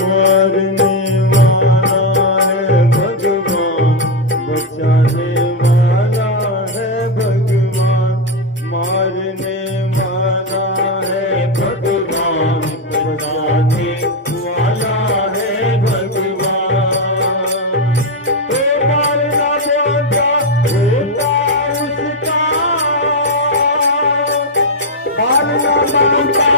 मारने वाला है भगवान, बचाने वाला है भगवान। मारने वाला है भगवान, बचाने वाला है भगवान। तो मारना होता उसका, मारना बनता